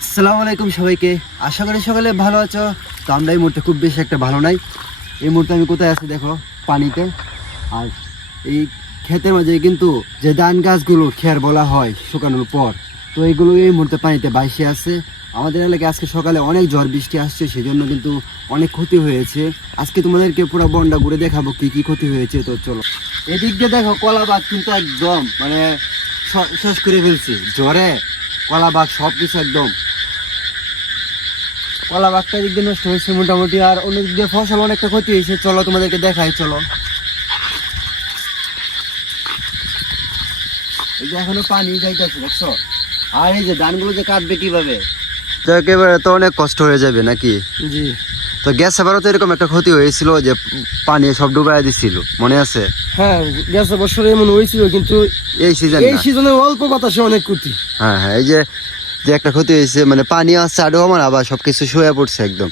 আসসালামু আলাইকুম সবাইকে। আশা করি সকালে ভালো আছো। তো আমরা এই মুহূর্তে খুব বেশি একটা ভালো নাই। এই মুহূর্তে আমি কোথায় আছি দেখো, পানিতে। আর এই ক্ষেতের মাঝে কিন্তু যে ধান গাছগুলো খেয়ার বলা হয় শুকানোর পর, তো এইগুলো এই মুহূর্তে পানিতে বাইসে আছে। আমাদের এলাকায় আজকে সকালে অনেক ঝড় বৃষ্টি আসছে সেই জন্য কিন্তু অনেক ক্ষতি হয়েছে। আজকে তোমাদেরকে পুরো বন্ডা ঘুরে দেখাবো কি কি ক্ষতি হয়েছে, তো চলো। এদিক দিয়ে দেখো, কলা বাগ কিন্তু একদম মানে শেষ করে ফেলছি। জ্বরে কলা বাগ সব কিছু একদম কলা বাগটা দিক দিয়ে নষ্ট হয়েছে মোটামুটি আর অনেক দিক দিয়ে ফসল অনেকটা ক্ষতি হয়েছে। চলো তোমাদেরকে দেখাই চলো। এই যে এখনও পানি যাইতেছে দেখছ? আর এই যে ধানগুলো যে কাটবে কীভাবে? তো একেবারে তো অনেক কষ্ট হয়ে যাবে নাকি? জি। তো গ্যাস সেবারও তো এরকম একটা ক্ষতি হয়েছিল যে পানি সব ডুবাই দিছিল মনে আছে? হ্যাঁ গ্যাস বছরে এমন হয়েছিল কিন্তু এই সিজন এই সিজনে অল্প বাতাসে অনেক ক্ষতি। হ্যাঁ হ্যাঁ এই যে যে একটা ক্ষতি হয়েছে মানে পানি আসছে আরও আমার আবার সবকিছু শুয়ে পড়ছে একদম।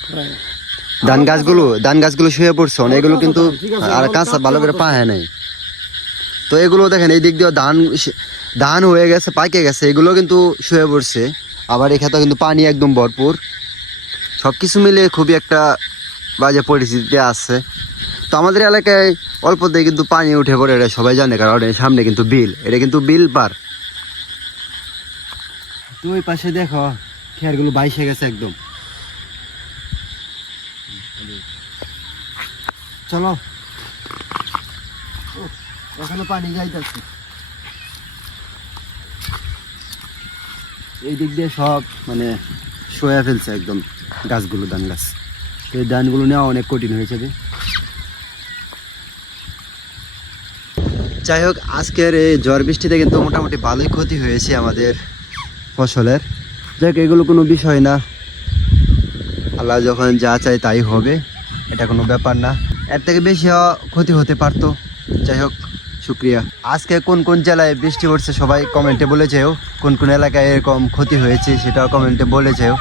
ধান গাছগুলো ধান গাছগুলো শুয়ে পড়ছে এগুলো কিন্তু আর কাঁচা ভালো করে। পায় নাই। তো এগুলো দেখেন এই দিক দিয়ে ধান ধান হয়ে গেছে পাকে গেছে এগুলো কিন্তু শুয়ে পড়ছে। আবার এখানে কিন্তু পানি একদম ভরপুর। সব কিছু মিলে খুবই একটা বাজে পরিস্থিতিতে আছে। তো আমাদের এলাকায় অল্প দিয়ে কিন্তু পানি উঠে পড়ে এটা সবাই জানে কারণ সামনে কিন্তু বিল এটা কিন্তু বিল পার। তুই ওই পাশে দেখো, খেয়ারগুলো বাইসে গেছে একদম। চলো। এখনও পানি যাইতেছে। এই দিক দিয়ে সব মানে সয়া ফেলছে একদম গাছগুলো, ধান গাছ। তো এই ধানগুলো নেওয়া অনেক কঠিন হয়ে যাবে যাই হোক, আজকের এই ঝড় বৃষ্টিতে কিন্তু মোটামুটি ভালোই ক্ষতি হয়েছে আমাদের ফসলের। যাক, এগুলো কোনো বিষয় না। আল্লাহ যখন যা চায় তাই হবে, এটা কোনো ব্যাপার না। এর থেকে বেশি ক্ষতি হতে পারতো। যাই হোক, শুক্রিয়া। আজকে কোন কোন জেলায় বৃষ্টি পড়ছে সবাই কমেন্টে বলে যেও। কোন কোন এলাকায় এরকম ক্ষতি হয়েছে সেটাও কমেন্টে বলে যেও।